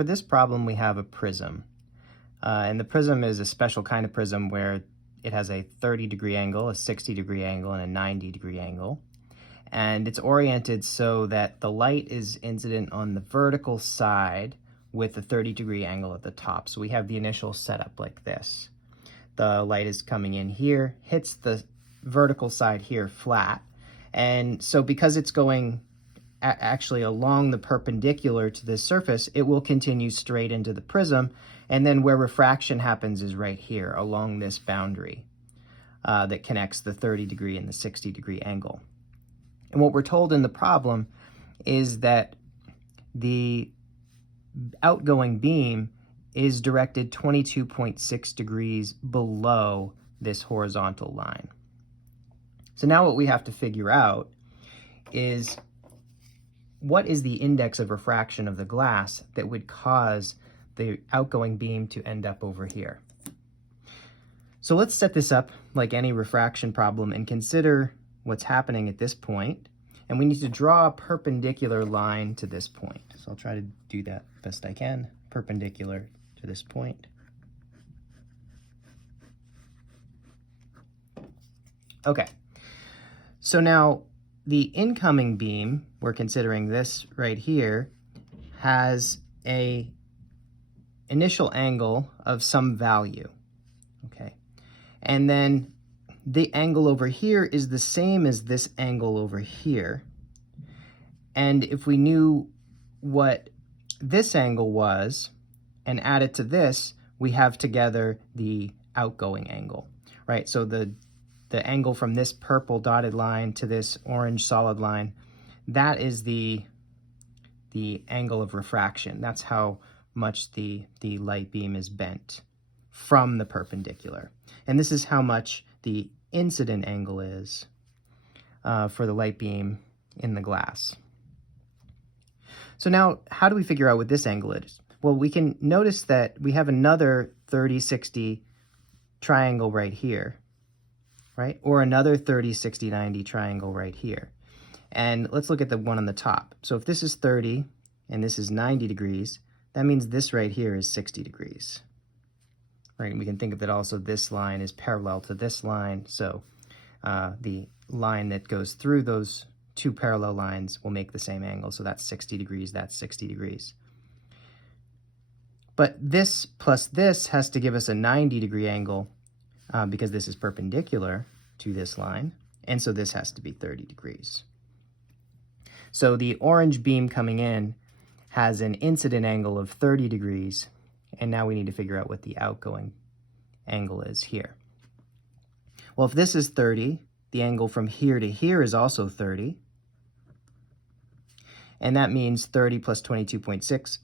for this problem, we have a prism. And the prism is a special kind of prism where it has a 30-degree angle, a 60-degree angle, and a 90-degree angle. And it's oriented so that the light is incident on the vertical side with a 30-degree angle at the top. So we have the initial setup like this. The light is coming in here, hits the vertical side here flat. And so because it's going actually along the perpendicular to this surface, it will continue straight into the prism, and then where refraction happens is right here along this boundary that connects the 30-degree and the 60-degree angle. And what we're told in the problem is that the outgoing beam is directed 22.6 degrees below this horizontal line. So now what we have to figure out is what is the index of refraction of the glass that would cause the outgoing beam to end up over here. So let's set this up like any refraction problem and consider what's happening at this point. And we need to draw a perpendicular line to this point. So I'll try to do that best I can, perpendicular to this point. Okay, so now the incoming beam, we're considering this right here, has a initial angle of some value, okay? And then the angle over here is the same as this angle over here. And if we knew what this angle was and add it to this, we have together the outgoing angle, right? So the angle from this purple dotted line to this orange solid line, that is the angle of refraction. That's how much the light beam is bent from the perpendicular. And this is how much the incident angle is for the light beam in the glass. So now, how do we figure out what this angle is? Well, we can notice that we have another 30-60 triangle right here, right? Or another 30-60-90 triangle right here. And let's look at the one on the top. So if this is 30 and this is 90 degrees, that means this right here is 60 degrees. Right, and we can think of it also, this line is parallel to this line, so the line that goes through those two parallel lines will make the same angle, so that's 60 degrees, that's 60 degrees. But this plus this has to give us a 90-degree angle because this is perpendicular to this line, and so this has to be 30 degrees. So the orange beam coming in has an incident angle of 30 degrees, and now we need to figure out what the outgoing angle is here. Well, if this is 30, the angle from here to here is also 30. And that means 30 plus 22.6,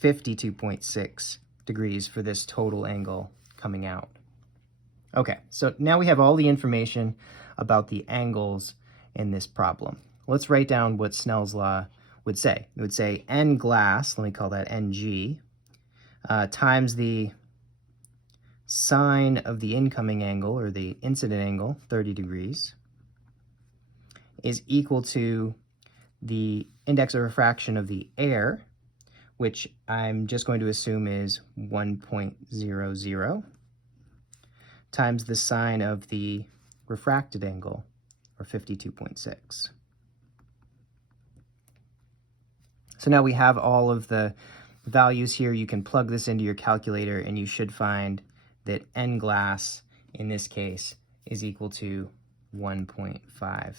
52.6 degrees for this total angle coming out. Okay, so now we have all the information about the angles in this problem. Let's write down what Snell's law would say. It would say N glass, let me call that NG, times the sine of the incoming angle, or the incident angle, 30 degrees, is equal to the index of refraction of the air, which I'm just going to assume is 1.00, times the sine of the refracted angle, or 52.6. So now we have all of the values here. You can plug this into your calculator and you should find that N glass in this case is equal to 1.59.